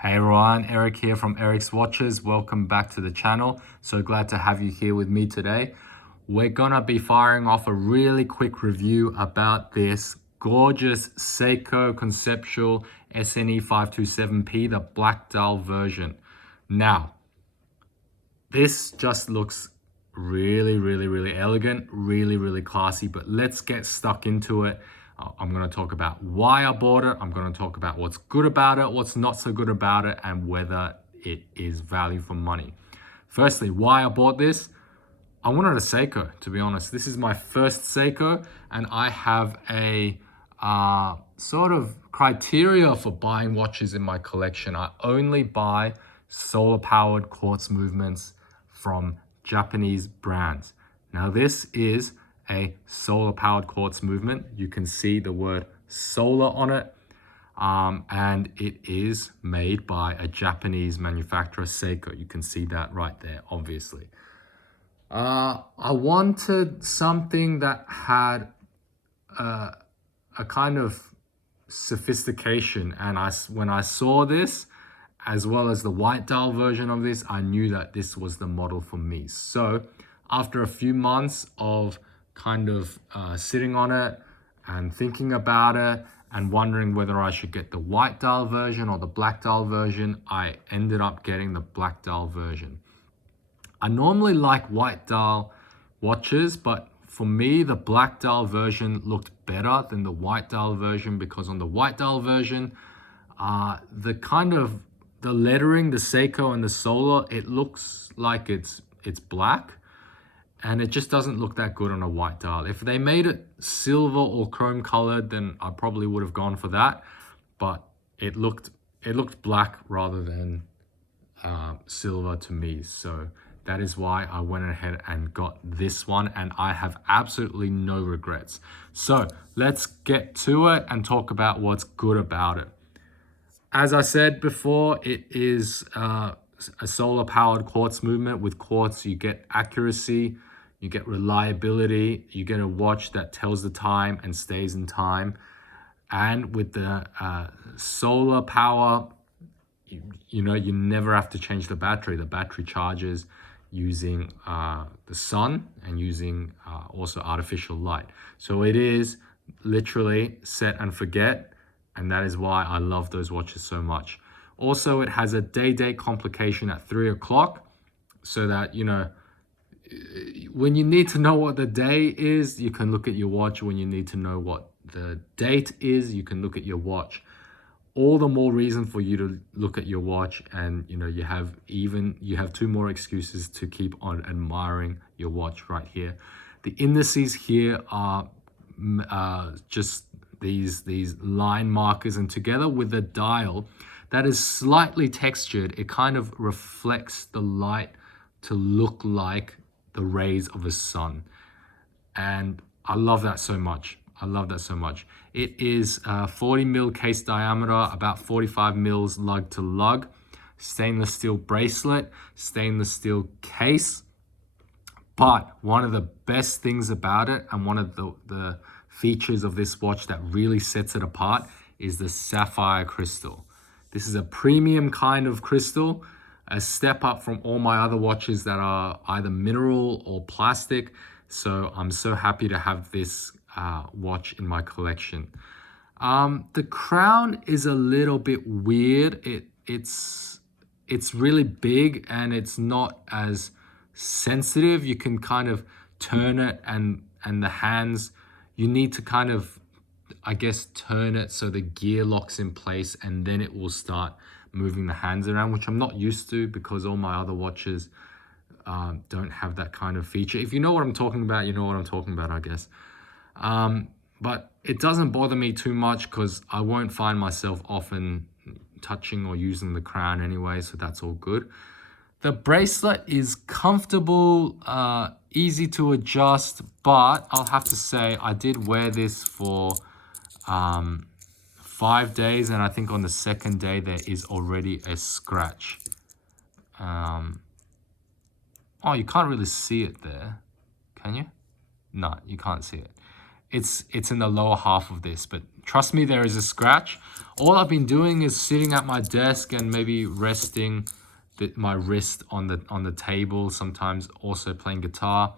Hey everyone, Eric here from Eric's Watches. Welcome back to the channel. So glad to have you here with me today. We're gonna be firing off a really quick review about this gorgeous Seiko Conceptual SNE527P, the black dial version. Now, this just looks really elegant, really classy, but let's get stuck into it. I'm going to talk about why I bought it. I'm going to talk about what's good about it, what's not so good about it, and whether it is value for money. Firstly, why I bought this. I wanted a Seiko, to be honest. This is my first Seiko, and I have a sort of criteria for buying watches in my collection. I only buy solar-powered quartz movements from Japanese brands. Now, this is a solar-powered quartz movement. You can see the word solar on it, and it is made by a Japanese manufacturer, Seiko. You can see that right there, obviously. I wanted something that had a kind of sophistication, and when I saw this, as well as the white dial version of this, I knew that this was the model for me. So after a few months of kind of sitting on it and thinking about it and wondering whether I should get the white dial version or the black dial version, I ended up getting the black dial version. I normally like white dial watches, but for me, the black dial version looked better than the white dial version, because on the white dial version, the lettering, the Seiko and the solar, it looks like it's black, and it just doesn't look that good on a white dial. If they made it silver or chrome colored, then I probably would have gone for that, but it looked black rather than silver to me. So that is why I went ahead and got this one, and I have absolutely no regrets. So let's get to it and talk about what's good about it. As I said before, it is a solar-powered quartz movement. With quartz, you get accuracy, you get reliability, you get a watch that tells the time and stays in time. And with the solar power, you never have to change the battery. The battery charges using the sun and using also artificial light. So it is literally set and forget. And that is why I love those watches so much. Also, it has a day-date complication at 3 o'clock, so that, when you need to know what the day is, you can look at your watch. When you need to know what the date is, you can look at your watch. All the more reason for you to look at your watch, and you have two more excuses to keep on admiring your watch right here. The indices here are just these line markers, and together with the dial that is slightly textured, it kind of reflects the light to look like the rays of a sun. And I love that so much. It is 40 mil case diameter, about 45 mils lug to lug, stainless steel bracelet, stainless steel case. But one of the best things about it, and one of the features of this watch that really sets it apart, is the sapphire crystal. This is a premium kind of crystal, a step up from all my other watches that are either mineral or plastic. So I'm so happy to have this watch in my collection. The crown is a little bit weird. It's really big, and it's not as sensitive. You can kind of turn it, and the hands, you need to kind of, I guess, turn it so the gear locks in place, and then it will start moving the hands around, which I'm not used to because all my other watches don't have that kind of feature. If you know what I'm talking about, you know what I'm talking about, I guess. But it doesn't bother me too much because I won't find myself often touching or using the crown anyway, so that's all good. The bracelet is comfortable, easy to adjust, but I'll have to say I did wear this for 5 days, and I think on the second day there is already a scratch. Oh, you can't really see it there, can you? No, you can't see it. It's in the lower half of this, but trust me, there is a scratch. All I've been doing is sitting at my desk and maybe resting my wrist on the table, sometimes also playing guitar.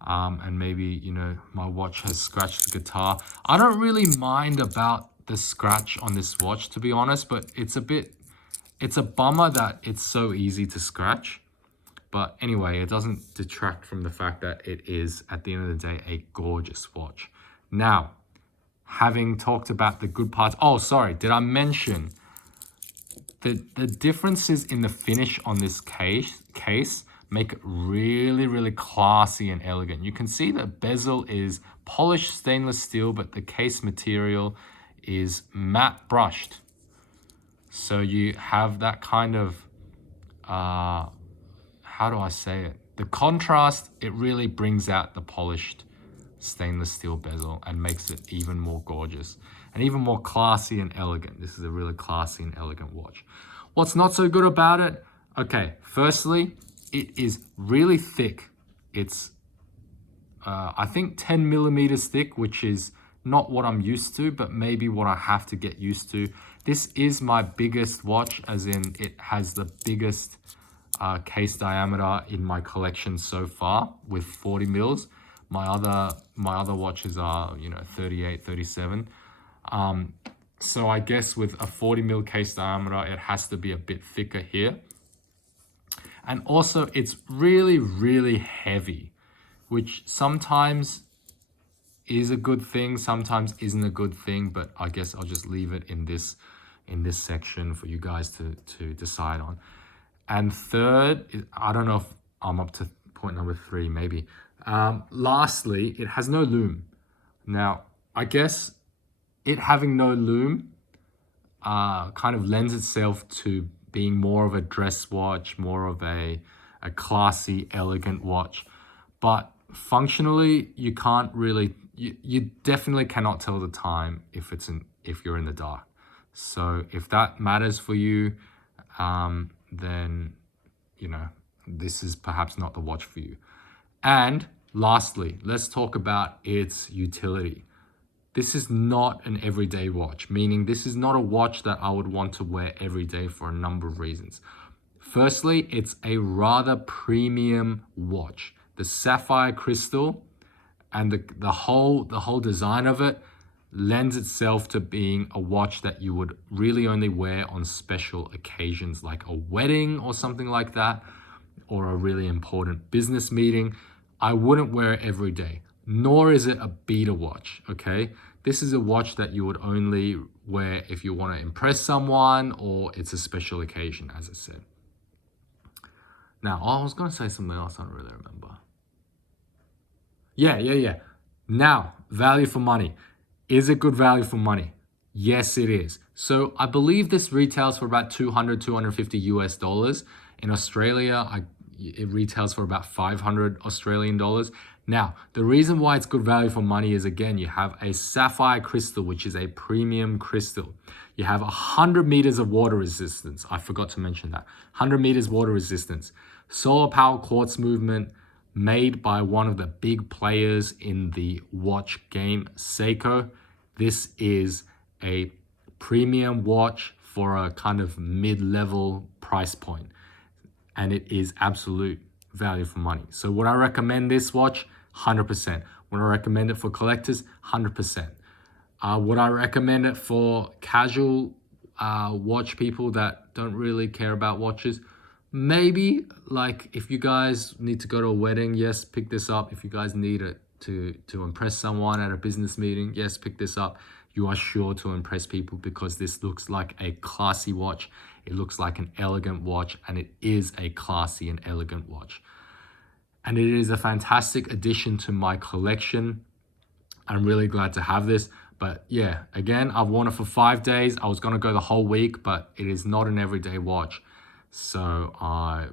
And maybe, you know, my watch has scratched the guitar. I don't really mind about the scratch on this watch, to be honest, but it's a bummer that it's so easy to scratch. But anyway, it doesn't detract from the fact that it is, at the end of the day, a gorgeous watch. Now, having talked about the good parts, oh, sorry, did I mention the differences in the finish on this case make it really, really classy and elegant. You can see the bezel is polished stainless steel, but the case material is matte brushed. So you have that kind of, how do I say it? The contrast, it really brings out the polished stainless steel bezel and makes it even more gorgeous and even more classy and elegant. This is a really classy and elegant watch. What's not so good about it? Okay, firstly, it is really thick. It's, I think 10 millimeters thick, which is not what I'm used to, but maybe what I have to get used to. This is my biggest watch, as in it has the biggest case diameter in my collection so far with 40 mils. My other watches are, you know, 38, 37. So I guess with a 40 mil case diameter, it has to be a bit thicker here. And also it's really, really heavy, which sometimes is a good thing, sometimes isn't a good thing, but I guess I'll just leave it in this section for you guys to decide on. And third, I don't know if I'm up to point number 3, maybe. Lastly, it has no lume. Now, I guess it having no lume kind of lends itself to being more of a dress watch, more of a classy, elegant watch. But functionally, you can't really, you definitely cannot tell the time if you're in the dark. So if that matters for you, then, you know, this is perhaps not the watch for you. And lastly, let's talk about its utility. This is not an everyday watch, meaning this is not a watch that I would want to wear every day for a number of reasons. Firstly, it's a rather premium watch. The sapphire crystal and the whole design of it lends itself to being a watch that you would really only wear on special occasions like a wedding or something like that, or a really important business meeting. I wouldn't wear it every day, nor is it a beater watch, okay? This is a watch that you would only wear if you want to impress someone or it's a special occasion, as I said. Now, I was going to say something else, I don't really remember. Yeah. Now, value for money. Is it good value for money? Yes, it is. So I believe this retails for about $200, $250 US. In Australia, it retails for about 500 Australian dollars. Now, the reason why it's good value for money is, again, you have a sapphire crystal, which is a premium crystal. You have 100 meters of water resistance. I forgot to mention that. 100 meters water resistance. Solar power quartz movement made by one of the big players in the watch game, Seiko. This is a premium watch for a kind of mid-level price point. And it is absolute value for money. So would I recommend this watch? 100%. Would I recommend it for collectors? 100%. Would I recommend it for casual watch people that don't really care about watches? Maybe. Like if you guys need to go to a wedding, yes, pick this up. If you guys need it to impress someone at a business meeting, yes, pick this up. You are sure to impress people because this looks like a classy watch. It looks like an elegant watch, and it is a classy and elegant watch. And it is a fantastic addition to my collection. I'm really glad to have this. But yeah, again, I've worn it for 5 days. I was gonna go the whole week, but it is not an everyday watch. So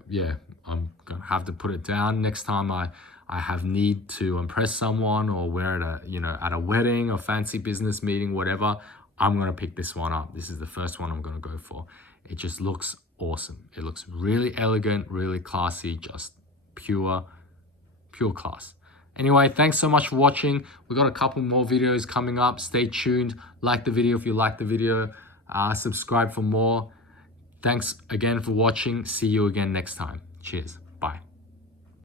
yeah, I'm gonna have to put it down. Next time I have need to impress someone or wear it at a wedding or fancy business meeting, whatever, I'm gonna pick this one up. This is the first one I'm gonna go for. It just looks awesome. It looks really elegant, really classy, just pure class. Anyway, thanks so much for watching. We got a couple more videos coming up. Stay tuned. Like the video if you like the video. Subscribe for more. Thanks again for watching. See you again next time. Cheers. Bye.